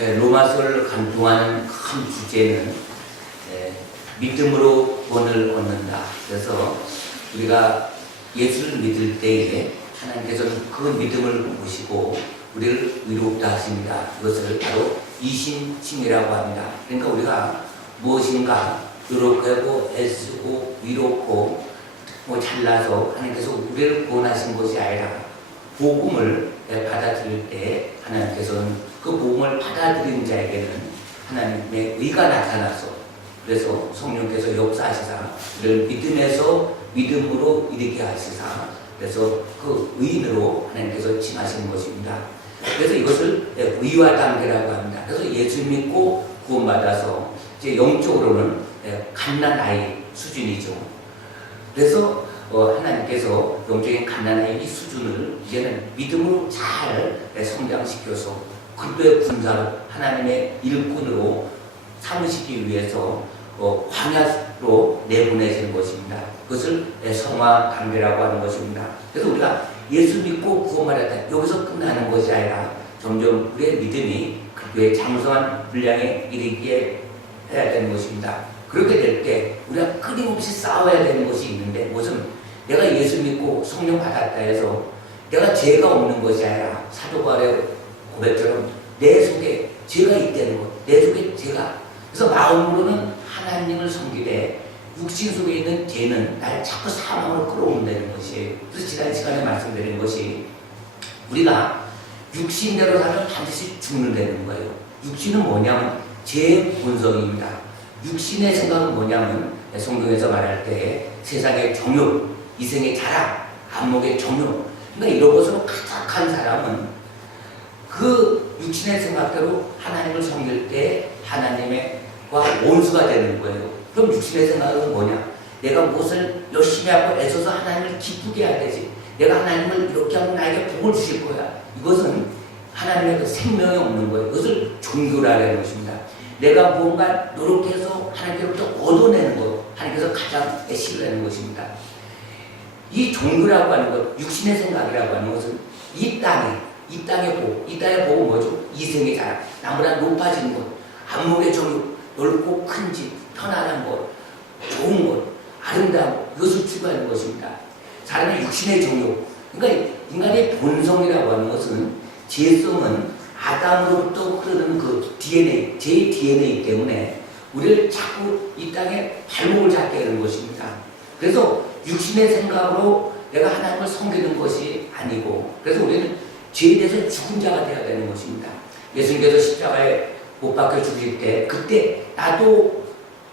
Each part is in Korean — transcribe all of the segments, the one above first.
로마서를 간통하는 큰 주제는 믿음으로 구원을 얻는다. 그래서 우리가 예수를 믿을 때에 하나님께서는 그 믿음을 보시고 우리를 위롭다 하십니다. 이것을 바로 이신칭이라고 합니다. 그러니까 우리가 무엇인가 노력하고 애쓰고 위롭고 잘나서 하나님께서 우리를 구원하신 것이 아니라 복음을 받아들일 때 하나님께서는 그 복음을 받아들인 자에게는 하나님의 의가 나타나서 그래서 성령께서 역사하시사 우리를 믿음에서 믿음으로 이르게 하시사 그래서 그 의인으로 하나님께서 칭하시는 것입니다. 그래서 이것을 의와 단계라고 합니다. 그래서 예수 믿고 구원받아서 이제 영적으로는 갓난아이 수준이죠. 그래서 하나님께서 영적인 갓난아이 이 수준을 이제는 믿음으로 잘 성장시켜서 그리스도의 군사로 하나님의 일꾼으로 삼으시기 위해서 광야로 내보내시는 것입니다. 그것을 성화 단계라고 하는 것입니다. 그래서 우리가 예수 믿고 구원받았다 여기서 끝나는 것이 아니라 점점 우리의 믿음이 그리스도의 장성한 분량에 이르게 해야 되는 것입니다. 그렇게 될 때 우리가 끊임없이 싸워야 되는 것이 있는데 무슨 내가 예수 믿고 성령 받았다 해서 내가 죄가 없는 것이 아니라 사도 바울의 고백처럼 내 속에 죄가 있다는 것, 내 속에 죄가. 그래서 마음으로는 하나님을 섬기되 육신 속에 있는 죄는 날 자꾸 사망으로 끌어온다는 것이에요. 그래서 지난 시간에 말씀드린 것이 우리가 육신대로 살면 반드시 죽는다는 거예요. 육신은 뭐냐면 죄의 본성입니다. 육신의 생각은 뭐냐면 성경에서 말할 때 세상의 정욕, 이생의 자랑, 안목의 정욕 그러니까 이런 것으로 가득한 사람은 그 육신의 생각대로 하나님을 섬길 때 하나님과 원수가 되는 거예요. 그럼 육신의 생각은 뭐냐? 내가 무엇을 열심히 하고 애써서 하나님을 기쁘게 해야 되지. 내가 하나님을 이렇게 하면 나에게 복을 주실 거야. 이것은 하나님의 그 생명이 없는 거예요. 이것을 종교라는 것입니다. 내가 무언가 노력해서 하나님께로부터 얻어내는 것, 하나님께서 가장 싫어하는 것입니다. 이 종교라고 하는 것, 육신의 생각이라고 하는 것은 이 땅의 복, 이 땅의 복은 뭐죠? 이생의 자랑, 나보다 높아지는 것, 안목의 정욕, 넓고 큰 집, 편안한 것, 좋은 것, 아름다운 것, 이것을 추구하는 것입니다. 사람의 육신의 정욕, 그러니까 인간의 본성이라고 하는 것은 죄성은 아담으로부터 흐르는 그 DNA, 제 DNA 때문에 우리를 자꾸 이 땅에 발목을 잡게 하는 것입니다. 그래서 육신의 생각으로 내가 하나님을 섬기는 것이 아니고 그래서 우리는 죄에 대해서 죽은 자가 되어야 되는 것입니다. 예수님께서 십자가에 못 박혀 죽일 때 그때 나도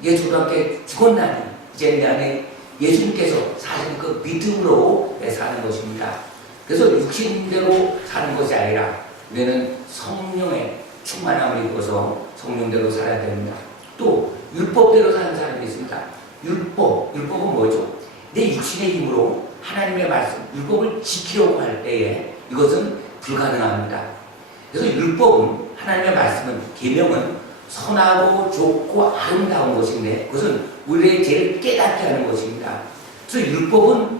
예수와 함께 죽었나니 이제 내 안에 예수님께서 사실 그 믿음으로 사는 것입니다. 그래서 육신대로 사는 것이 아니라 우리는 성령의 충만함을 입어서 성령대로 살아야 됩니다. 또 율법대로 사는 사람이 있습니다. 율법은 뭐죠? 내 육신의 힘으로 하나님의 말씀, 율법을 지키려고 할 때에 이것은 불가능합니다. 그래서 율법은 하나님의 말씀은 계명은 선하고 좋고 아름다운 것인데 그것은 우리의 죄를 깨닫게 하는 것입니다. 그래서 율법은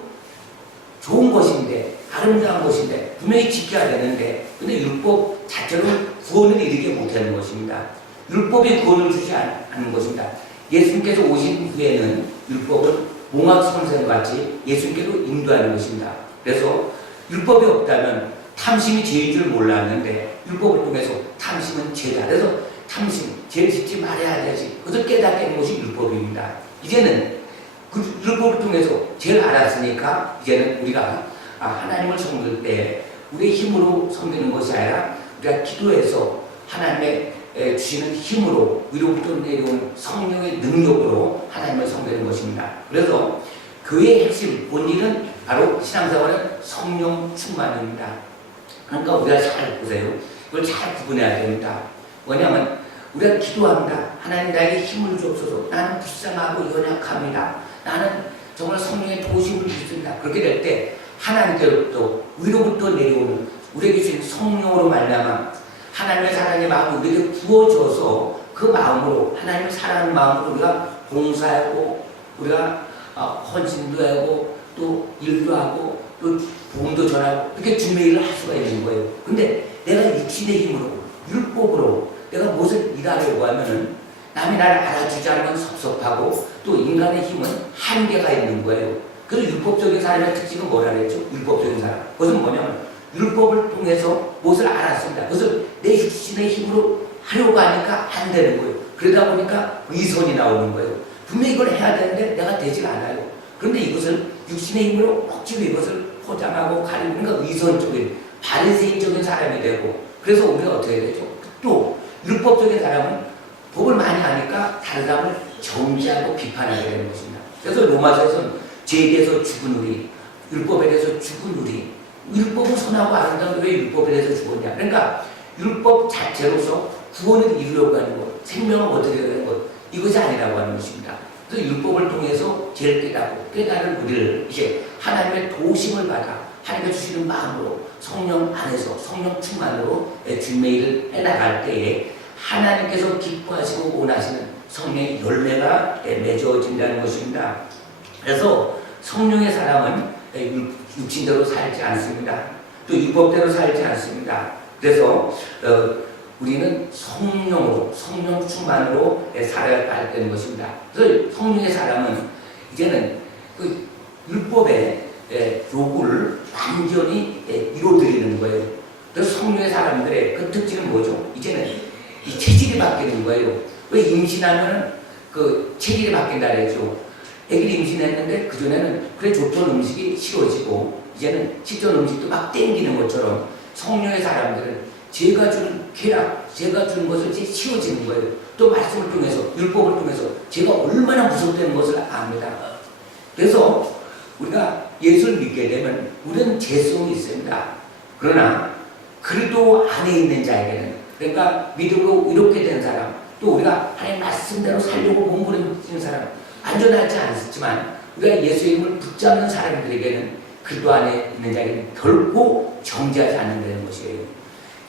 좋은 것인데 아름다운 것인데 분명히 지켜야 되는데 근데 율법 자체로 구원을 이루게 못하는 것입니다. 율법이 구원을 주지 않는 것입니다. 예수님께서 오신 후에는 율법은 몽학선생같이 예수님께로 인도하는 것입니다. 그래서 율법이 없다면 탐심이 죄인 줄 몰랐는데 율법을 통해서 탐심은 죄다. 그래서 탐심, 죄를 짓지 말아야 되지. 그것을 깨닫게 하는 것이 율법입니다. 이제는 그 율법을 통해서 죄를 알았으니까 이제는 우리가 하나님을 섬길 때 우리의 힘으로 섬기는 것이 아니라 우리가 기도해서 하나님의 주시는 힘으로 위로부터 내려온 성령의 능력으로 하나님을 섬기는 것입니다. 그래서 교회의 핵심, 본질은 바로 신앙생활은 성령 충만입니다. 그러니까 우리가 잘 보세요. 이걸 잘 구분해야 됩니다. 뭐냐면 우리가 기도합니다. 하나님 나에게 힘을 주옵소서. 나는 불쌍하고 연약합니다. 나는 정말 성령의 도우심을 믿습니다. 그렇게 될 때 하나님께로부터 위로부터 내려오는 우리에게 주신 성령으로 말미암아 하나님의 사랑의 마음이 우리에게 부어져서 그 마음으로 하나님을 사랑하는 마음으로 우리가 봉사하고 우리가 헌신도 하고 또 일도 하고 또 복음도 전하고 이렇게 주님의 일을 할 수가 있는 거예요. 근데 내가 육신의 힘으로 율법으로 내가 하려고 하면은 남이 나를 알아주지 않으면 섭섭하고 또 인간의 힘은 한계가 있는 거예요. 그래서 율법적인 사람의 특징은 뭐라 그랬죠? 율법적인 사람. 그것은 뭐냐면 율법을 통해서 무엇을 알았습니다. 그것을 내 육신의 힘으로 하려고 하니까 안 되는 거예요. 그러다 보니까 의선이 나오는 거예요. 분명히 이걸 해야 되는데 내가 되질 않아요. 그런데 이것을 육신의 힘으로 억지로 이것을 포장하고 가리고 그러니까 의선적인 바리새인적인 사람이 되고 그래서 우리가 어떻게 되죠? 또 율법적인 사람은 법을 많이 하니까 다른 사람을 정죄하고 비판하게 되는 것입니다. 그래서 로마서에서는 죄에 대해서 죽은 우리, 율법에 대해서 죽은 우리, 율법은 선하고 아름다운데 왜 율법에 대해서 죽었냐? 그러니까 율법 자체로서 구원을 이루려고 하는 것, 생명을 얻으려고 하는 것, 이것이 아니라고 하는 것입니다. 그래서 율법을 통해서 죄를 깨달은 우리를 이제 하나님의 도심을 받아 하나님께 주시는 마음으로 성령 안에서 성령 충만으로 주님의 일을 해나갈 때에 하나님께서 기뻐하시고 원하시는 성령의 열매가 맺어진다는 것입니다. 그래서 성령의 사람은 육신대로 살지 않습니다. 또 율법대로 살지 않습니다. 그래서 우리는 성령으로 성령 충만으로 살아야 되는 것입니다. 그래서 성령의 사람은 이제는 그 율법의 요구를 완전히 이루어드리는 거예요. 그래서 성령의 사람들의 그 특징은 뭐죠? 이제는 이 체질이 바뀌는 거예요. 왜 임신하면 그 체질이 바뀐다 그랬죠. 애기를 임신했는데 그전에는 그래 좋던 음식이 싫어지고 이제는 식전 음식도 막 땡기는 것처럼 성령의 사람들은 제가 주는 쾌락, 제가 주는 것을 이제 치워지는 거예요. 또 말씀을 통해서, 율법을 통해서 제가 얼마나 무섭다는 것을 압니다. 그래서 우리가 예수를 믿게 되면 우리는 죄성이 있습니다. 그러나 그리스도 안에 있는 자에게는 그러니까 믿음으로 이렇게 된 사람, 또 우리가 하나님 말씀대로 살려고 몸부림치는 사람, 안전하지 않지만 우리가 예수의 힘을 붙잡는 사람들에게는 그리스도 안에 있는 자에게는 결코 정죄하지 않는다는 것이에요.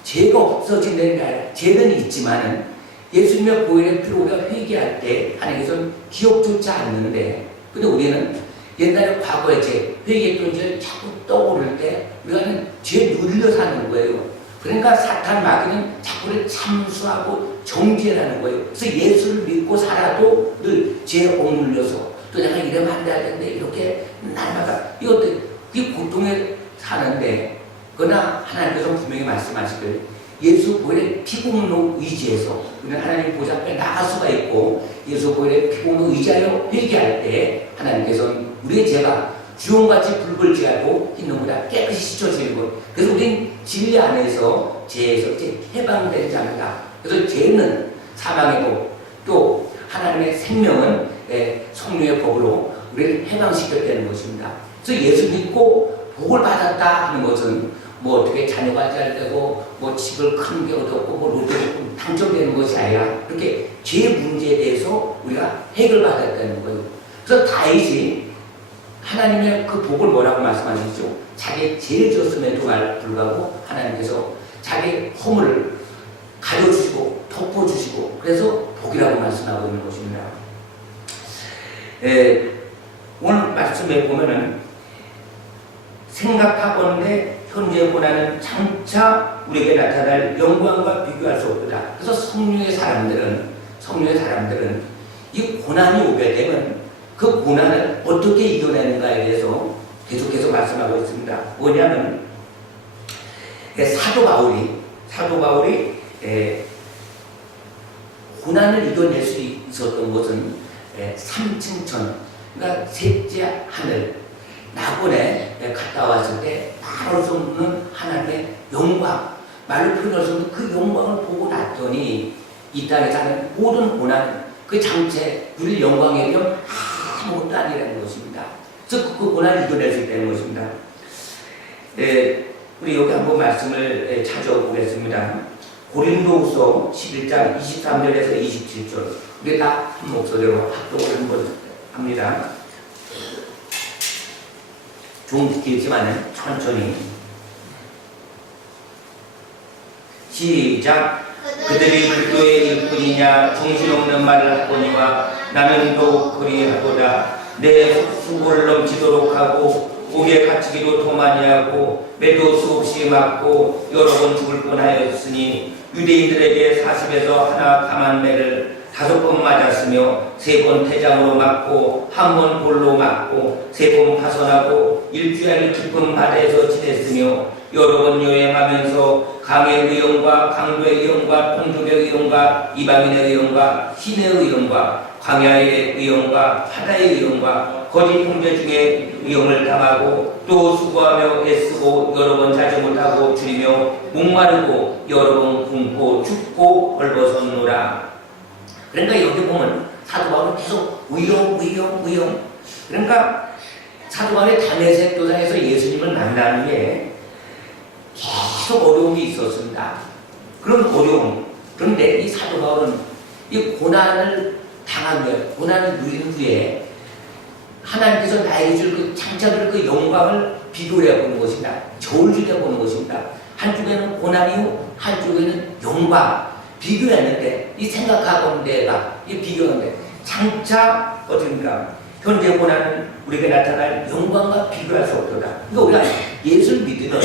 죄가 없어진다는 게 아니라 죄는 있지만은 예수님의 보혈의 피로 우리가 회개할 때 하나님께서는 기억조차 않는데, 근데 우리는 옛날에 과거에 죄, 회개했던 죄를 자꾸 떠오를 때 우리가 죄 눌려 사는 거예요. 그러니까 사탄 마귀는 자꾸를 참수하고 정죄하는 거예요. 그래서 예수를 믿고 살아도 늘 죄에 억눌려서 또 내가 이러면 안 되는데 이렇게 날마다 이것도 이 고통에 사는데, 그러나 하나님께서 분명히 말씀하시길 예수 보혈의 피공로 의지해서 우리는 하나님 보좌 앞에 나갈 수가 있고 예수 보혈의 피공로 의지하여 회개할 때 하나님께서는 우리의 죄가 주홍같이 붉을지라도 흰눈보다 깨끗이 씻어지는 것. 그래서 우리는 진리 안에서 죄에서 이제 해방되는 자입니다. 그래서 죄는 사망이고 또 하나님의 생명은 성령의 법으로 우리를 해방시켰다는 것입니다. 그래서 예수 믿고 복을 받았다 하는 것은 뭐 어떻게 자녀가 잘 되고 뭐 집을 큰 게 얻었고 뭐 로또 당첨되는 것이 아니라 그렇게 죄 문제에 대해서 우리가 해결받았다는 거예요. 그래서 다윗이 하나님의 그 복을 뭐라고 말씀하시죠? 자기 죄를 지었음에도 불구하고 하나님께서 자기 허물을 가려주시고 덮어주시고 그래서 복이라고 말씀하고 있는 것입니다. 오늘 말씀에 보면은 생각하건대 현재 고난은 장차 우리에게 나타날 영광과 비교할 수 없다. 그래서 성령의 사람들은 이 고난이 오게 되면 그 고난을 어떻게 이겨내는가에 대해서 계속해서 말씀하고 있습니다. 뭐냐면 사도 바울이 고난을 이겨낼 수 있었던 것은 3층 천, 그러니까 셋째 하늘 낙원에 갔다 왔을 때 말할 수 없는 하나님의 영광, 말로 표현할 수 없는 그 영광을 보고 났더니 이 땅에서 하는 모든 고난, 그 장체, 누릴 영광에 비하면 아무것도 아니라는 것입니다. 그래서 그 고난을 이겨낼 수 있다는 것입니다. 우리 여기 한번 말씀을 찾아보겠습니다. 고린도후서 11장 23절에서 27절. 우리 다 한 목소리로 합독을 한번 합니다. 좀 길지만 천천히. 시작. 그들이 그리스도의 일꾼이냐 정신없는 말을 하거니와 나는 더욱 그리하도다. 내 수고를 넘치도록 하고 옥에 갇히기도 더 많이 하고 매도 수없이 맞고 여러 번 죽을 뻔하였으니 유대인들에게 40에서 하나 감한 매를 5번 맞았으며 3번 태장으로 맞고 1번 볼로 맞고 3번 파손하고 일주일 깊은 바다에서 지냈으며 여러 번 여행하면서 강의 의원과 강도의 의원과 동족의 의원과 이방인의 의원과 신의 의원과 광야의 의원과 바다의 의원과 거짓 형제 중에 위험을 당하고 또 수고하며 애쓰고 여러 번 자지 못하고 줄이며 목마르고 여러 번 굶고 춥고 벌벗었노라. 그러니까 여기 보면 사도 바울은 계속 위험. 그러니까 사도 바울이 다메섹 도상에서 예수님을 만나는 게 계속 어려움이 있었습니다. 그런 어려움. 그런데 이 사도 바울은 이 고난을 당한 거예요. 고난을 누린 후에 하나님께서 나에게 줄 그 창작을 그 영광을 비교해 보는 것입니다. 저울질해 보는 것입니다. 한쪽에는 고난이요, 한쪽에는 영광. 비교했는데 이 생각하고 내가 이 비교하는데 장차 어떻습니까? 현재 고난은 우리에게 나타날 영광과 비교할 수 없도다. 그러니까 우리가 예수를 믿으면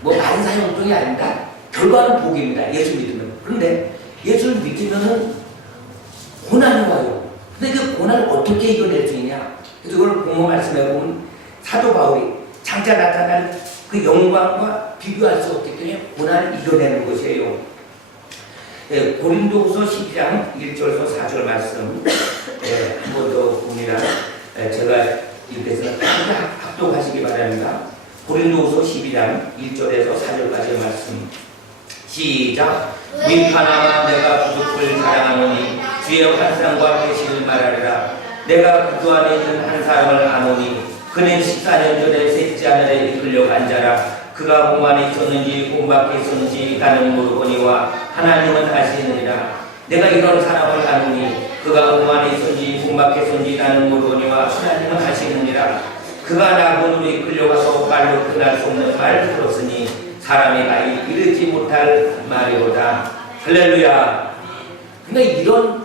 뭐 만사형통이 아닙니다. 결과는 복입니다. 예수 믿으면. 그런데 예수를 믿으면은 고난이 와요. 근데 그 고난을 어떻게 이겨낼 수 있냐? 그래서 이걸 공부 말씀해 보면 사도 바울이 장차 나타날 그 영광과 비교할 수 없기 때문에 고난을 이겨내는 것이에요. 고린도후서 12장 1절에서 4절 말씀 한 번 더 봅니다. 제가 읽겠습니다. 함께 합독하시기 바랍니다. 고린도후서 12장 1절에서 4절까지의 말씀 시작. 윈하나마 내가 부족을 자랑하노니 주의 환상과 계시를 말하리라. 내가 그주 안에 있는 한 사람을 아노니 그는 14년 전에 셋째 하늘에 이끌려간 자라. 그가 몸 안에 있었는지 몸 밖에 있었는지 나는 모르거니와 하나님은 아시느니라. 내가 이런 사람을 아노니 그가 몸 안에 있었는지 몸 밖에 있었는지 나는 모르거니와 하나님은 아시느니라. 그가 나군으로 이끌려가서 말로 끝날 수 없는 말을 들었으니 사람의 나이 이르지 못할 말이로다. 할렐루야. 그러니까 이런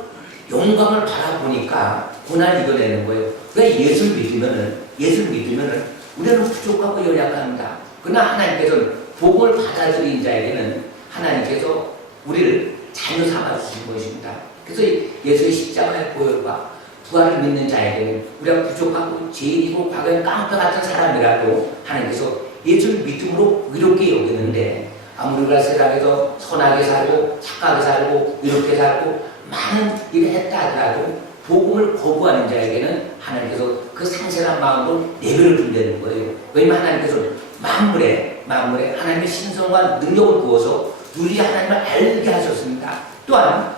영광을 바라보니까 고난을 이겨내는 거예요. 그러니까 예수를 믿으면은 우리는 부족하고 연약합니다. 그러나 하나님께서는 복을 받아들인 자에게는 하나님께서 우리를 자녀 삼아 주신 것입니다. 그래서 예수의 십자가의 보혈과 부활을 믿는 자에게는 우리가 부족하고 죄인이고 과거에 깡패 같은 사람이라도 하나님께서 예수를 믿음으로 의롭게 여기는데 아무리 우리가 세상에서 선하게 살고 착하게 살고 이렇게 살고 많은 일을 했다 하더라도 복음을 거부하는 자에게는 하나님께서 그 상실한 마음으로 내버려 둔다는 거예요. 왜냐하면 하나님께서 만물에 하나님의 신성과 능력을 부어서 우리 하나님을 알게 하셨습니다. 또한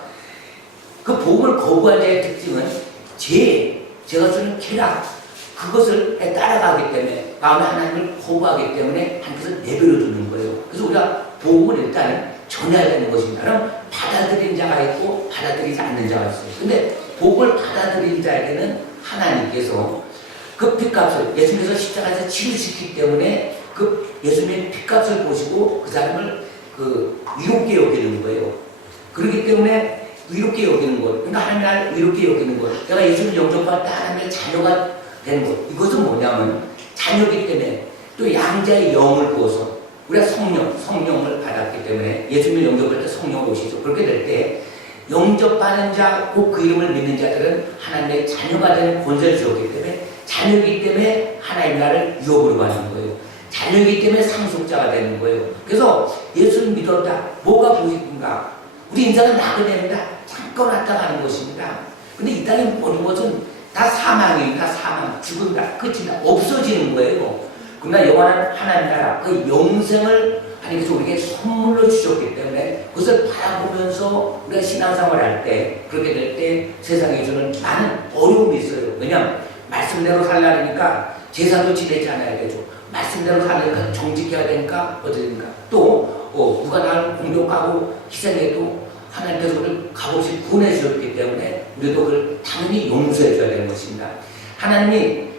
그 복음을 거부한 자의 특징은 제가 주는 쾌락 그것을 따라가기 때문에 마음에 하나님을 거부하기 때문에 하나님께서 내버려 두는 거예요. 그래서 우리가 복음을 일단 전해야 되는 것입니다. 그럼 받아들인 자가 있고 받아들이지 않는 자가 있어요. 근데 복을 받아들인 자에게는 하나님께서 그 핏값을 예수님께서 십자가에서 치르셨기 때문에 그 예수님의 핏값을 보시고 그 사람을 의롭게 여기는 거예요. 그렇기 때문에 의롭게 여기는 것, 그러니까 하나님 나라를 의롭게 여기는 것, 내가 예수를 영접할 때 하나님의 자녀가 되는 것. 이것은 뭐냐면 자녀이기 때문에 또 양자의 영을 부어서 우리가 성령을 받았기 때문에 예수님을 영접할 때 성령을 오시죠. 그렇게 될 때 영접하는 자, 꼭 그 이름을 믿는 자들은 하나님의 자녀가 되는 권세를 주었기 때문에 자녀이기 때문에 하나님 나라를 유업으로 하는 거예요. 자녀이기 때문에 상속자가 되는 거예요. 그래서 예수를 믿었다. 뭐가 보고 싶은가? 우리 인생은 나그네입니다. 잠깐 왔다 가는 것입니다. 근데 이 땅에 모든 것은 다 사망입니다. 사망, 죽음다, 끝이다, 없어지는 거예요. 그러나 영원한 하나님 나라, 그 영생을 하나님께서 우리에게 선물로 주셨기 때문에 그것을 바라보면서 우리가 신앙생활을 할 때, 그렇게 될 때 세상에 주는 많은 어려움이 있어요. 왜냐하면 말씀대로 살라니까 제사도 지내지 않아야 되죠. 말씀대로 살려니까 정직해야 되니까 어떻습니까? 또 누가 나를 공격하고 희생해도 하나님께서 우리를 값없이 구원해 주셨기 때문에 우리도 그걸 당연히 용서해 줘야 되는 것입니다. 하나님이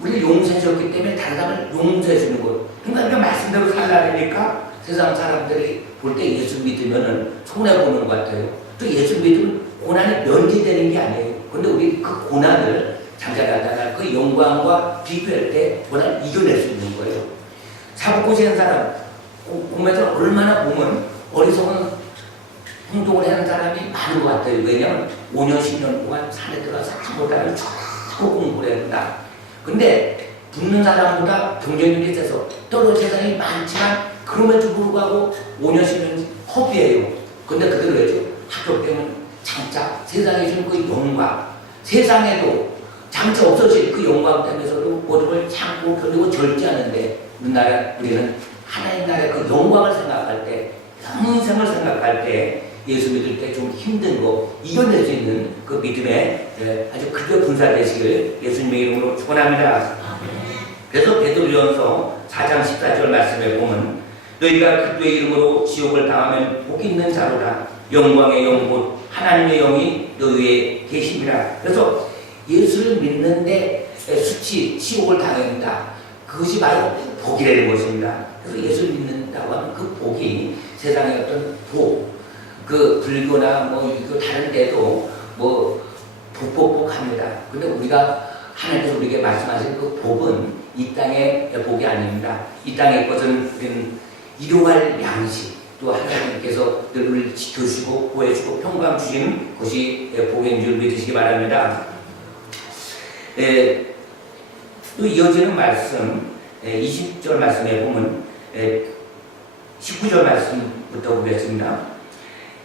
우리를 용서해 줬기 때문에 다른 사람을 용서해 주는 거예요. 그러니까 우리가 말씀대로 살라니까 세상 사람들이 볼 때 예수 믿으면은 손해보는 것 같아요. 또 예수 믿으면 고난이 면제되는 게 아니에요. 그런데 우리 그 고난을 장차 나타날 그 영광과 비교할 때 보다 이겨낼 수 있는 거예요. 사법고시한 사람 공부에서 얼마나 보면 어리석은 행동을 하는 사람이 많은 것 같아요. 왜냐하면 5년 10년 동안 산에 들어가서 아무것도 쭉 공부를 한다. 근데 붙는 사람보다 경쟁률이 세서 떨어진 사람이 많지만 그럼에도 불구하고 5년 10년 허비예요. 근데 그대로 해죠. 합격되면 장차 세상에 주는 그 영광, 세상에도 장차 없어질 그 영광 때문에서도 모든 걸 참고 견디고 절제하는데 우리는 하나님 나라의 그 영광을 생각할 때, 영생을 생각할 때 예수 믿을 때 좀 힘든 거 이겨낼 수 있는 그 믿음에 아주 크게 분사되시길 예수님의 이름으로 축원합니다. 그래서 베드로전서 4장 14절 말씀에 보면 너희가 그리스도의 이름으로 지옥을 당하면 복 있는 자로라. 영광의 영 곧 하나님의 영이 너희 위에 계십니다. 그래서 예수를 믿는데 수치, 지옥을 당합니다. 그것이 바로 복이라는 것입니다. 그래서 예수를 믿는다고 하면 그 복이 세상의 어떤 복, 그 불교나 뭐 이거 다른 데도 뭐 복합니다. 근데 우리가 하나님께서 우리에게 말씀하신 그 복은 이 땅의 복이 아닙니다. 이 땅의 것은 우리는 일용할 양식, 또 하나님께서 늘 우리를 지켜주시고 보호해주고 평강 주시는 것이 복인 줄 믿으시기 바랍니다. 또 이어지는 말씀 20절 말씀에 보면 19절 말씀부터 보겠습니다.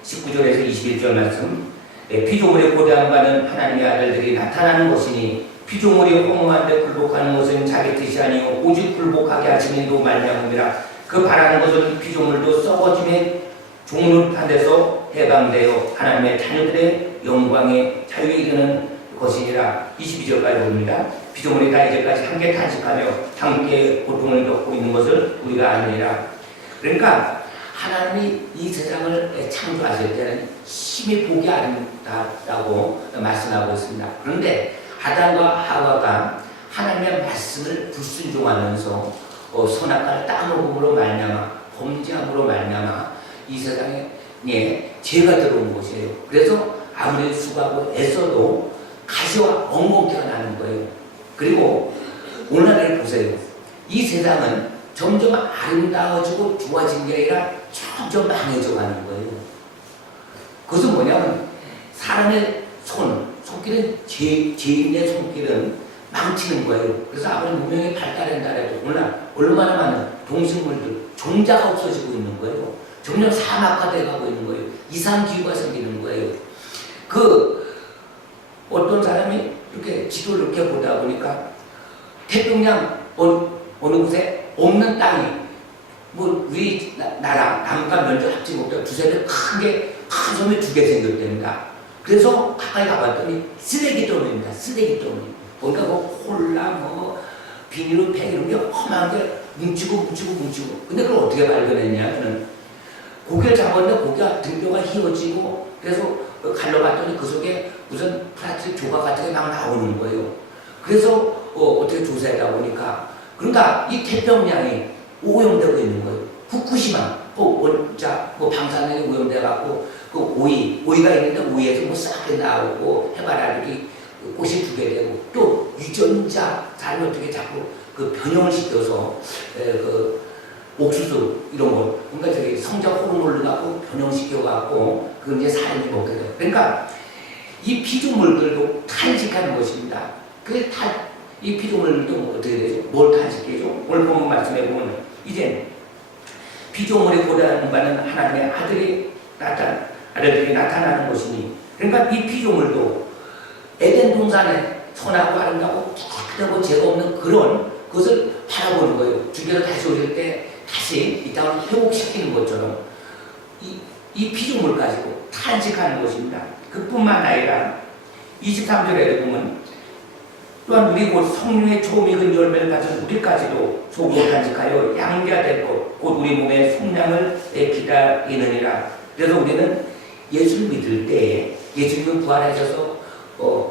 19절에서 21절 말씀 피조물의 고대한 바는 하나님의 아들들이 나타나는 것이니 피조물이 허무한데 굴복하는 것은 자기 뜻이 아니요 오직 굴복하게 하시니도 말미암음이라. 그 바라는 것은 피조물도 썩어짐에 종릇한 데서 해방되어 하나님의 자녀들의 영광에 자유에 이르는 것이니라. 22절까지 봅니다. 피조물이 다 이제까지 함께 탄식하며 함께 고통을 겪고 있는 것을 우리가 아니라. 그러니까 하나님이 이 세상을 창조하실 때는 심히 보기 아름답다고 말씀하고 있습니다. 그런데 아담과 하와가 하나님의 말씀을 불순종하면서 선악과를 따먹음으로 말미암아 범죄함으로 말미암아 이 세상에 죄가 들어온 것이에요. 그래서 아무리 수고하고 애써도 가시와 엉겅퀴가 나는 거예요. 그리고 오늘날 보세요. 이 세상은 점점 아름다워지고 좋아진 게 아니라 점점 망해져 가는 거예요. 그것은 뭐냐면 사람의 손길은 죄인의 손길은 망치는 거예요. 그래서 아무리 문명이 발달한다 해도 오늘날 얼마나 많은 동식물들, 종자가 없어지고 있는 거예요. 점점 사막화돼 가고 있는 거예요. 이상기후가 생기는 거예요. 어떤 사람이 이렇게 지도를 이렇게 보다 보니까 태평양 어느 곳에 없는 땅이 우리 나라 남과 면적 합치 못해 두세 배 큰 섬이 2개 생겼답니다. 그래서 가까이 가봤더니 쓰레기더미입니다. 쓰레기더미. 그러니까 콜라 비닐로 팩 이런 게 험한 게 뭉치고. 근데 그걸 어떻게 발견했냐? 저는 고기를 잡았는데 고기가 등뼈가 휘어지고 그래서 갈러 봤더니 그 속에 무슨 플라스틱 조각 같은 게 막 나오는 거예요. 그래서 어떻게 조사하다 보니까 그러니까 이 태평양이 오염되고 있는 거예요. 후쿠시마 방사능이 오염돼갖고 그 오이가 있는데 오이에서 싹게 나오고 해바라기 꽃이 두게 되고 또 유전자 잘못되게 자꾸 그 변형을 시켜서 그 옥수수 이런 거 그러니까 저기 성장 호르몬을 갖고 변형시켜갖고 그 이제 사람이 먹게 돼요. 그러니까 이 피조물들도 탄식하는 것입니다. 그게 이 피조물들도 어떻게 되죠? 뭘 탄식해죠? 오늘 보면 말씀해 보면 이제 피조물이 고대하는 바는 하나님의 아들들이 나타나는 것이니 그러니까 이 피조물도 에덴 동산에 선하고 아름다고 깨끗하고 죄가 없는 그런 것을 바라보는 거예요. 주께서 다시 오실 때 다시 이 땅을 회복시키는 것처럼 이 피조물 가지고 탄식하는 것입니다. 그뿐만 아니라 23절에 보면 또한 우리 곧 성령의 처음 익은 열매를 가진 우리까지도 속으로 간직하여 양계가 될 것, 곧 우리 몸의 속량을 기다리느니라. 그래서 우리는 예수를 믿을 때에 예수님은 부활하셔서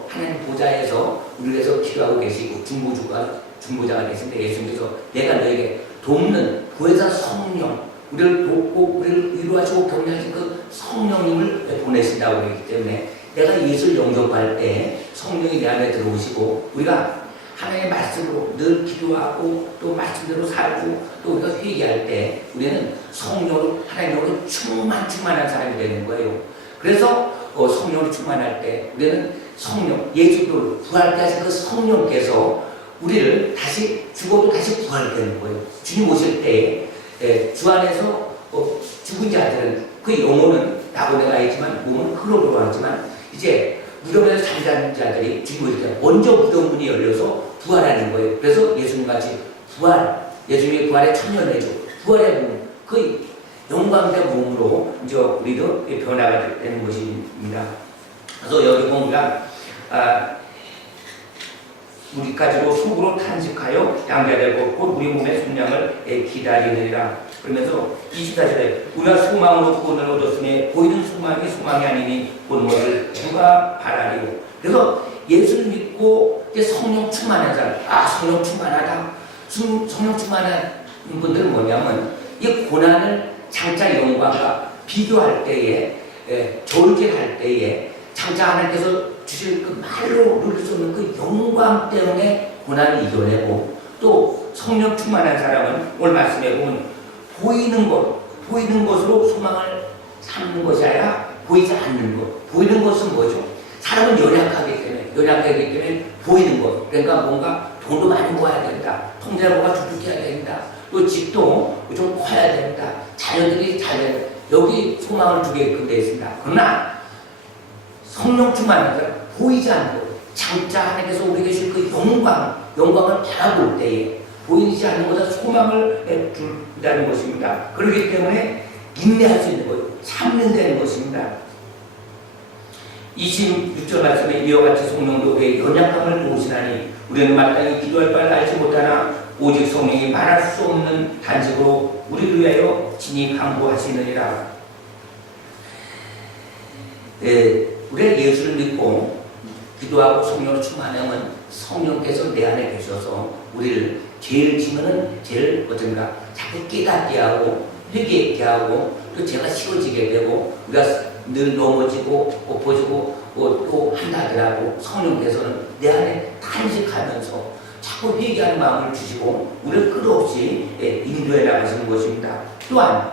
하나님 보좌에서 우리를 위해서 기도하고 계시고 중보자가 계신데 예수님께서 내가 너에게 돕는 보혜사 성령, 우리를 돕고 우리를 위로하시고 격려하신 그 성령님을 보내신다고 그러기 때문에 내가 예수를 영접할 때 성령이 내 안에 들어오시고 우리가 하나님의 말씀으로 늘 기도하고 또 말씀대로 살고 또 우리가 회개할 때 우리는 성령으로 하나님으로 충만한 사람이 되는 거예요. 그래서 성령으로 충만할 때 우리는 성령, 예수를 부활케 하신 그 성령께서 우리를 다시 죽어도 다시 부활되는 거예요. 주님 오실 때 주 안에서 죽은 자들은 그 영혼은 낙원에 있지만 몸은 흙으로 돌아가지만 이제 무덤에서 잠자는 자들이 주님 오실 때 먼저 무덤 문이 열려서 부활하는 거예요. 그래서 예수님같이 부활, 예수님의 부활의 천년회죠. 부활의 몸, 그 영광된 몸으로 이제 우리도 변화가 되는 것입니다. 그래서 여기 보면 우리까지로 속으로 탄식하여 양자를 걷고 우리 몸의 순양을 기다리느니라. 그러면서 24절에 우리가 소망으로 구원을 얻었으니 보이는 소망이 소망이 아니니 본모를 누가 바라리요. 그래서 예수를 믿고 이제 성령 충만한 사람, 성령 충만하다. 성령 충만한 분들은 뭐냐면 이 고난을 장차 영광과 비교할 때에 절제할 때에 장차 하나님께서 주실 그 말로 누릴 수 없는 그 영광 때문에 고난을 이겨내고 또 성령 충만한 사람은 오늘 말씀해 보면 보이는 것으로 소망을 삼는 것이 아니라 보이지 않는 것. 보이는 것은 뭐죠? 사람은 연약하기 때문에 보이는 것. 그러니까 뭔가 돈도 많이 모아야 된다. 통장에 뭐가 두둑해야 된다. 또 집도 좀 커야 된다. 자녀들이 잘 된다. 여기 소망을 두게끔 되어 있습니다. 그러나 성령 충만한 사람 보이지 않는 것. 장차 하나님께서 우리 계실 그 영광을 바라볼 때에 보이지 않는 것보다 소망을 준다는 것입니다. 그렇기 때문에 인내할 수 있는 것, 참는다는 것입니다. 26절 말씀에 이와 같이 성령도 우리의 연약함을 도우시나니 우리는 마땅히 기도할 바를 알지 못하나 오직 성령이 말할 수 없는 단식으로 우리를 위하여 친히 강구하시느니라. 우리가 예수를 믿고 기도하고 성령을 충만하면 성령께서 내 안에 계셔서 우리를 죄를 지면은 죄를 어떤가 자꾸 깨닫게 하고 회개하게 하고 또 죄가 쉬워지게 되고 우리가 늘 넘어지고 엎어지고 또 한다 하더라도 성령께서는 내 안에 탄식하면서 자꾸 회개하는 마음을 주시고 우리를 끝없이 인도해 나가시는 것입니다. 또한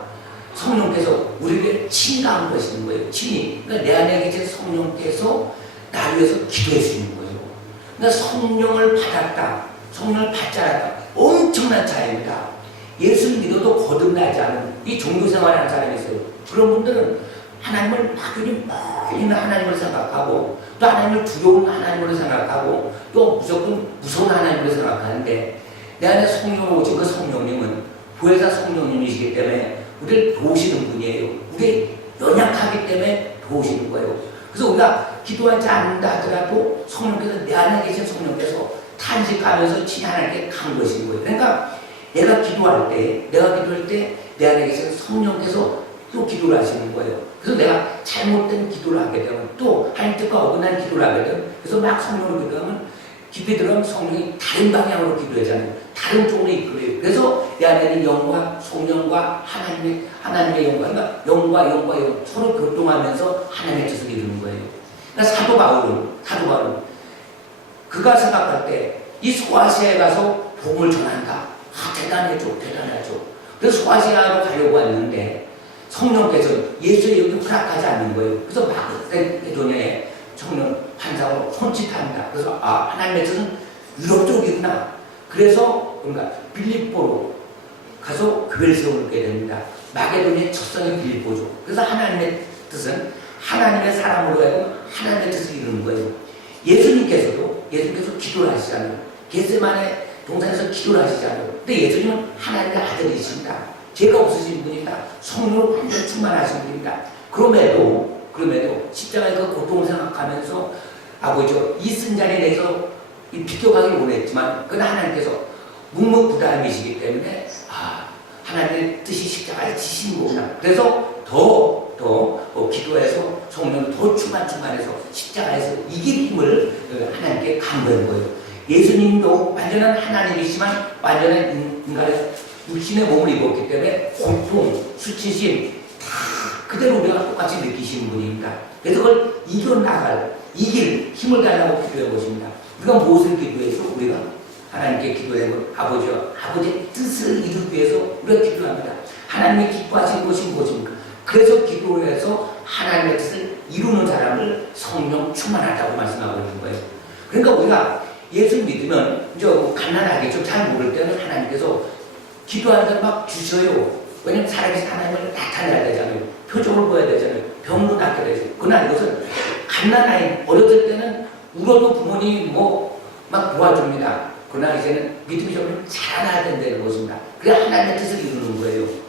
성령께서 우리에게 친강한 것이는 거예요. 친히. 그러니까 내 안에 계신 성령께서 나를 위해서 기도해 주시는 거예요. 그러니까 성령을 받았다. 성령을 받지 않았다. 엄청난 차이입니다. 예수를 믿어도 거듭나지 않은 이 종교생활하는 사람이 있어요. 그런 분들은 하나님을 막연히 멀리 있는 하나님을 생각하고 또 하나님을 두려운 하나님으로 생각하고 또 무조건 무서운 하나님으로 생각하는데 내 안에 성령으로 오신 그 성령님은 보혜사 성령님이시기 때문에 우리를 도우시는 분이에요. 우리 연약하기 때문에 도우시는 거예요. 그래서 우리가 기도하지 않는다 하더라도 성령께서 내 안에 계신 성령께서 탄식하면서 친히 하나님께 간 것인 거예요. 그러니까 내가 기도할 때 내 안에 계신 성령께서 또 기도를 하시는 거예요. 그래서 내가 잘못된 기도를 하게 되면 또 하나님 뜻과 어긋난 기도를 하게 되면 그래서 막 성령으로 기도하면 깊이 들어가면 성령이 다른 방향으로 기도하잖아요. 다른 쪽으로 이끌어요. 그래서 내 안에는 영과 성령과 하나님의 영과 영과 서로 교통하면서 하나님의 뜻을 이루는 거예요. 그러니까 사도 바울은 그가 생각할 때 이 소아시아에 가서 복음을 전한다. 대단하죠. 그래서 소아시아로 가려고 했는데 성령께서 예수의 여기 허락하지 않는 거예요. 그래서 마게도냐에 청년 환상으로 손짓한다. 그래서 하나님의 뜻은 유럽 쪽이구나. 그래서 뭔가 빌립보로 가서 교회를 세우게 됩니다. 마게도냐의 첫성이 빌립보죠. 그래서 하나님의 뜻은 하나님의 사람으로 하여금 하나님의 뜻을 이루는 거예요. 예수님께서 기도를 하시잖아요. 겟세마네 동산에서 기도를 하시잖아요. 근데 예수님은 하나님의 아들이십니다. 죄가 없으신 분입니다. 성령으로 완전 충만하신 분입니다. 그럼에도 십자가의 그 고통을 생각하면서 아버지요 이 쓴자리에 대해서 비껴가기를 원했지만 그건 하나님께서 묵묵부담이시기 때문에 하나님의 뜻이 십자가에 지신 거구나. 그래서 더 기도해서 성령을 더 충만해서 십자가에서 이길 힘을 하나님께 강구한 거예요. 예수님도 완전한 하나님이지만 완전한 인간의 육신의 몸을 입었기 때문에 고통, 수치심 다 그대로 우리가 똑같이 느끼시는 분입니다. 그래서 그걸 이겨나갈 이길 힘을 달라고 기도한 것입니다. 우리가 무엇을 기도해서 우리가 하나님께 기도한 것, 아버지의 뜻을 이루기 위해서 우리가 기도합니다. 하나님이 기뻐하시는 것이 무엇입니까? 그래서 기도를 해서 하나님의 뜻을 이루는 사람을 성령 충만하다고 말씀하고 있는 거예요. 그러니까 우리가 예수 믿으면 이제 갓난아기죠. 잘 모를 때는 하나님께서 기도하는 대로 막 주셔요. 왜냐면 살아계신 하나님을 나타내야 되잖아요. 표정을 보여야 되잖아요. 병도 낫게 되죠. 그러나 이것은 갓난아이 어렸을 때는 울어도 부모님이 막 도와줍니다. 그러나 이제는 믿음이 좀 자라나야 된다는 것입니다. 그래야 하나님의 뜻을 이루는 거예요.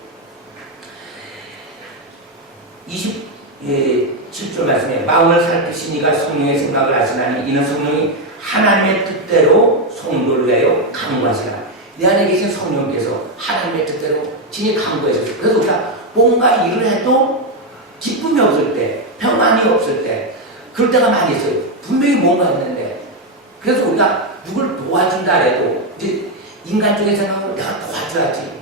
27절 말씀에 마음을 살피시니가 성령의 생각을 하시나니 이는 성령이 하나님의 뜻대로 성도를 위하여 강구하시라. 내 안에 계신 성령께서 하나님의 뜻대로 진히 강구하셨어요. 그래서 우리가 뭔가 일을 해도 기쁨이 없을 때, 평안이 없을 때, 그럴 때가 많이 있어요. 분명히 뭔가 있는데. 그래서 우리가 누굴 도와준다 해도 이제 인간적인 생각으로 내가 도와줘야지.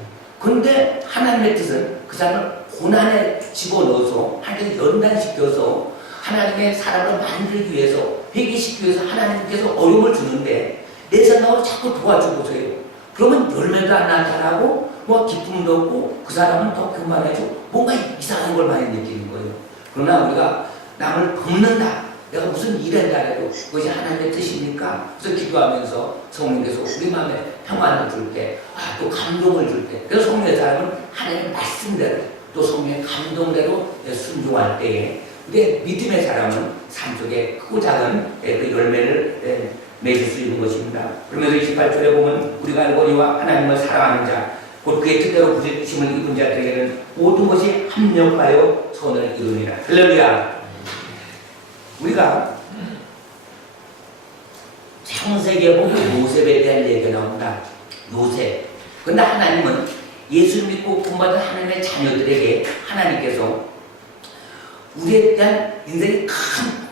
그런데 하나님의 뜻은 그 사람을 고난에 집어넣어서 하나님께 연단시켜서 하나님의 사람을 만들기 위해서 회개시키기 위해서 하나님께서 어려움을 주는데 내 생각으로 자꾸 도와주고서요. 그러면 열매도 안 나타나고 기쁨도 없고 그 사람은 더 교만해지고 뭔가 이상한 걸 많이 느끼는 거예요. 그러나 우리가 남을 돕는다. 내가 무슨 일한다 해도 그것이 하나님의 뜻입니까? 그래서 기도하면서 성령께서 우리 마음에 평안을 줄 때, 또 감동을 줄 때, 그래서 성령의 사람은 하나님의 말씀대로 또 성령의 감동대로 순종할 때에 우리의 믿음의 사람은 삶 속에 크고 작은 그 열매를 맺을 수 있는 것입니다. 그러면서 28절에 보면 우리가 알거니와 하나님을 사랑하는 자, 곧 그의 뜻대로 부르심을 입은 자들에게는 모든 것이 합력하여 선을 이루니라. 할렐루야. 우리가 창세기에 보면 요셉에 대한 얘기가 나온다. 요셉. 그런데 하나님은 예수 믿고 구원받은 하나님의 자녀들에게 하나님께서 우리에 대한 인생의 큰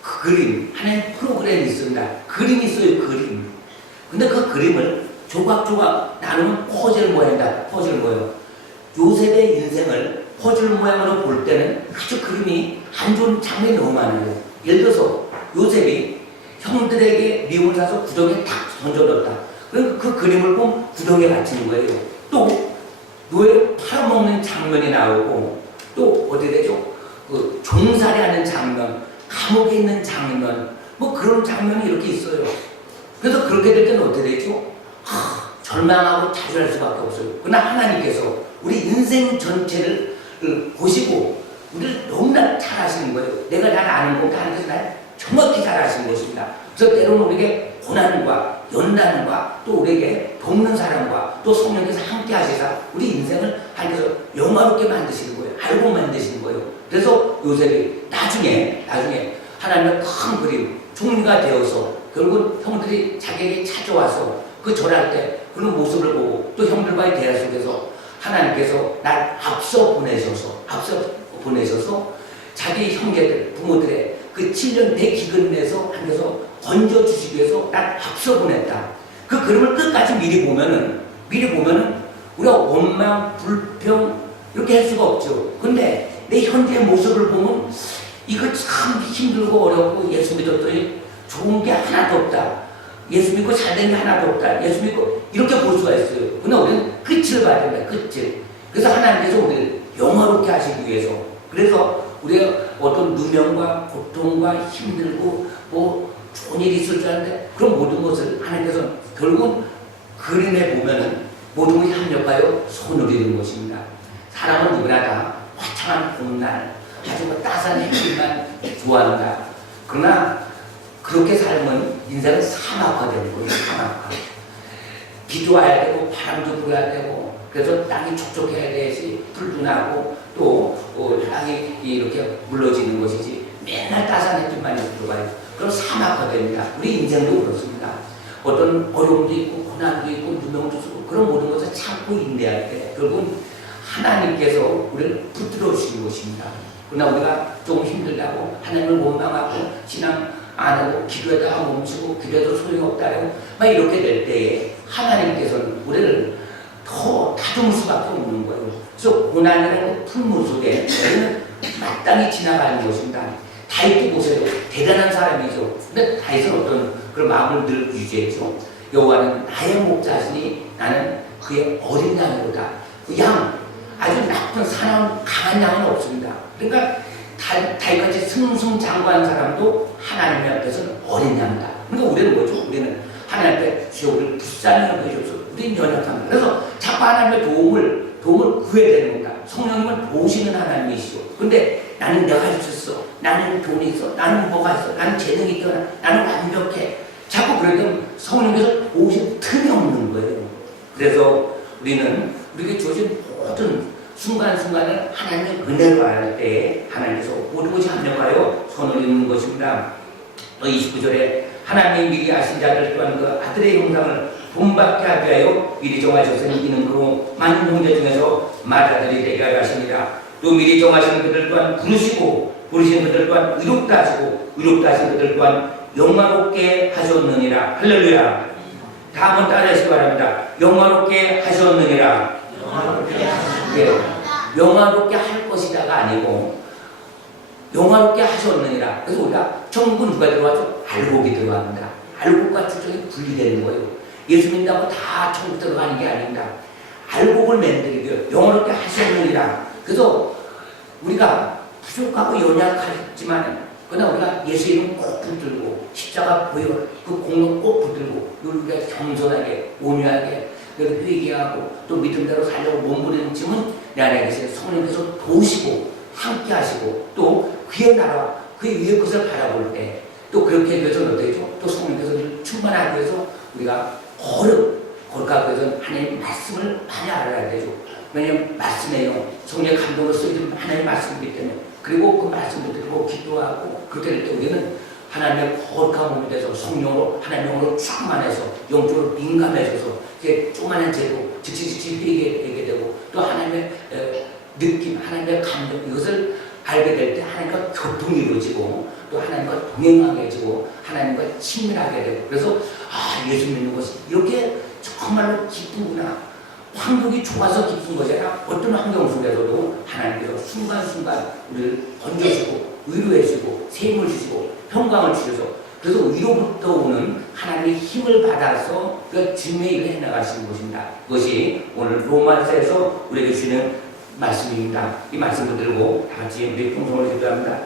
그림, 하나님 프로그램이 있습니다. 그림이 있어요, 그림. 근데 그 그림을 조각조각 나누면 퍼즐 모양이다. 퍼즐 모양. 요셉의 인생을 퍼즐 모양으로 볼 때는 아주 그림이 안 좋은 장면이 너무 많아요. 예를 들어서 요셉이 형들에게 미움을 사서 구덩이에 탁 던져뒀다. 그러니까 그 그림을 보면 구덩이에 갇히는 거예요. 또 노예를 팔아먹는 장면이 나오고 또 어디 되죠? 그 종살이하는 장면, 감옥에 있는 장면, 그런 장면이 이렇게 있어요. 그래서 그렇게 될 때는 어떻게 되죠? 절망하고 좌절할 수밖에 없어요. 그러나 하나님께서 우리 인생 전체를 보시고 우리를 너무나 잘 아시는 거예요. 내가 잘 아는 것과 하나님께서 날 정확히 잘 아시는 것입니다. 그래서 때로는 우리에게 고난과 연단과 또 우리에게 돕는 사람과 또 성령께서 함께 하시사 우리 인생을 하나님께서 영화롭게 만드시는 거예요. 알고 만드시는 거예요. 그래서 요셉이 나중에 하나님의 큰 그림, 종류가 되어서 결국은 형들이 자기에게 찾아와서 그 절할 때 그런 모습을 보고 또 형들과의 대화 속에서 하나님께서 날 앞서 보내셔서 자기 형제들, 부모들의 그 7년 대기근에서 하면서 건져주시기 위해서 날 앞서 보냈다. 그 그림을 끝까지 미리 보면은 우리가 원망, 불평 이렇게 할 수가 없죠. 근데 내 현재의 모습을 보면 이거 참 힘들고 어렵고 예수 믿었더니 좋은 게 하나도 없다. 예수 믿고 잘된 게 하나도 없다. 예수 믿고 이렇게 볼 수가 있어요. 그러나 우리는 끝을 봐야 된다. 끝을. 그래서 하나님께서 우리를 영화롭게 하시기 위해서 그래서 우리가 어떤 누명과 고통과 힘들고 좋은 일이 있을 줄 알았는데 그런 모든 것을 하나님께서 결국 그림에 보면은 모든 것이 합력하여 손을 이루는 것입니다. 사람은 누구나 다 화창한 봄날 아주 따스한 햇빛만 좋아한다. 그러나 그렇게 살면 인생은 사막화되는 거예요. 사막화. 비도 와야 되고 바람도 불어야 되고 그래서 땅이 촉촉해야 되지 불도 나고 또 땅이 이렇게 물러지는 것이지 맨날 따스한 햇빛만 들어가요. 그럼 사막화됩니다. 우리 인생도 그렇습니다. 어떤 어려움도 있고 고난도 있고 누명도 있고 그런 모든 것을 참고 인내할 때 결국은 하나님께서 우리를 붙들어 주시는 것입니다. 그러나 우리가 조금 힘들다고 하나님을 원망하고 신앙 안 하고 기도에다가 멈추고 기도해도 소용없다고 막 이렇게 될 때에 하나님께서는 우리를 더 다듬을 수밖에 없는 거예요. 그래서 고난이라는 풀물 속에 우리는 마땅히 지나가는 것입니다. 다윗도 보세요. 대단한 사람이죠. 근데 다윗은 어떤 그런 마음을 늘 유지했죠. 여호와는 나의 목자시니 나는 그의 어린 양이로다. 그 양, 아주 나쁜 사나운 강한 양은 없습니다. 그러니까 다윗같이 승승장구한 사람도 하나님 앞에서는 어린 양이다. 그러니까 우리는 뭐죠? 우리는 하나님 앞에 주여 우리를 불쌍히 여겨주소서. 우리는 연약합니다. 그래서 자꾸 하나님의 도움을 구해야 되는 겁니다. 성령님은 도우시는 하나님이시죠. 근데 나는 내가 할 수 있어. 나는 돈이 있어. 나는 뭐가 있어. 나는 재능이 있거나 나는 완벽해. 자꾸 그러면 성령께서 도우실 틈이 없는 거예요. 그래서 우리는 우리에게 주어진 모든 순간순간을 하나님의 은혜로 알 때 하나님께서 모든 것이 합력하여 선을 이루는 것입니다. 29절에 하나님이 미리 아신 자들 또한 그 아들의 형상을 본받게 하기 위하여 미리 정하셨으니 이는 그로 많은 형제 중에서 맏아들이 되게 하려 하십니다. 또 미리 정하신 그들 또한 부르신 그들 또한 의롭다 하시고 의롭다 하신 그들 또한 영화롭게 하셨느니라. 할렐루야. 다 한번 따라하시기 바랍니다. 영화롭게 하셨느니라. 네. 영화롭게 할 것이다가 아니고 영화롭게 하셨느니라. 그래서 우리가 천국은 누가 들어가죠? 알곡이 들어갑니다. 알곡과 추정이 분리되는 거예요. 예수 믿는다고 다 천국 들어가는 게 아닙니다. 알곡을 만들기 영화롭게 하셨느니라. 그래서 우리가 부족하고 연약하지만 그러나 우리가 예수 이름 꼭 붙들고 십자가 보여 그 공로 꼭 붙들고 우리가 겸손하게 온유하게 회개하고 또 믿음대로 살려고 몸부림치면 내 안에 계신 성령께서 도우시고 함께 하시고 또 그의 나라와 그의 위의 것을 바라볼 때 또 그렇게 되어서 어떻게 되죠? 또 성령께서 충만하기 위해서 우리가 거룩하기 위해서는 하나님의 말씀을 많이 알아야 되죠. 왜냐하면 말씀에요. 성령의 감동으로 쓰여진 하나님의 말씀이기 때문에 그리고 그 말씀을 듣고 기도하고 그렇게 될 때 우리는 하나님의 거룩한 몸이 돼서 성령으로 하나님의 영으로 충만해서 영적으로 민감해져서 이제 조그마한 죄도 즉시 회개하게 되고 또 하나님의 느낌, 하나님의 감동 이것을 알게 될 때 하나님과 교통이 이루어지고 또 하나님과 동행하게 해지고 하나님과 친밀하게 되고 그래서 예수 믿는 것이 이렇게 정말로 기쁘구나. 환경이 좋아서 기쁜 것이 아니라 어떤 환경 속에서도 하나님께서 순간순간 우리를 건져주고 위로해주고 세임을 주시고 평강을 주셔서 그래서 위로부터 오는 하나님의 힘을 받아서 그 증의 일을 해나가시는 것입니다. 그것이 오늘 로마서에서 우리에게 주시는 말씀입니다. 이 말씀을 들고 다 같이 우리 통성으로 기도합니다.